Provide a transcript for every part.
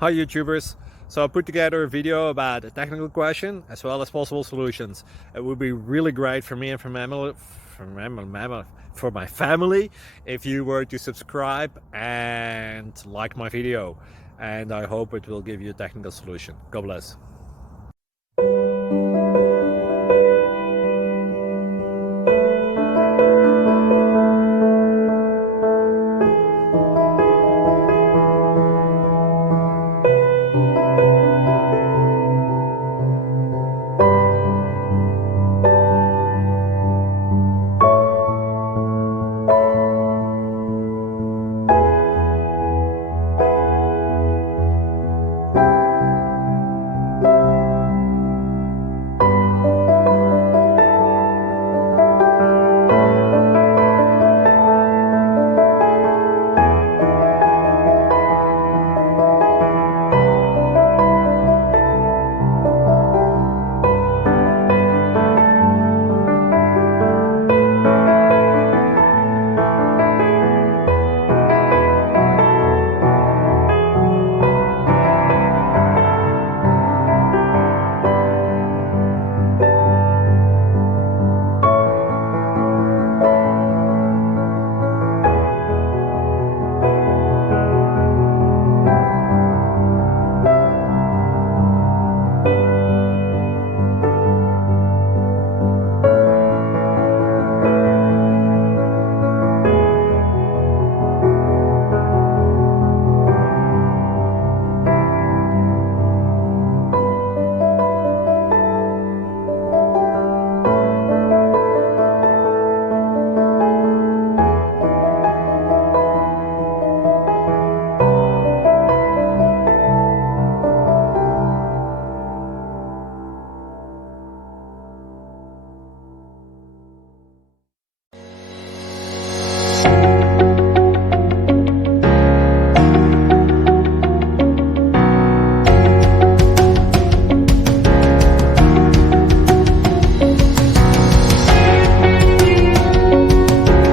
Hi YouTubers! So I put together a video about a technical question as well as possible solutions. It would be really great for me and for my family if you were to subscribe and like my video, and I hope it will give you a technical solution. God bless.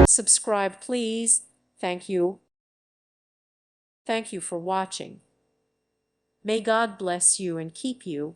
Subscribe, please. Thank you. Thank you for watching. May God bless you and keep you.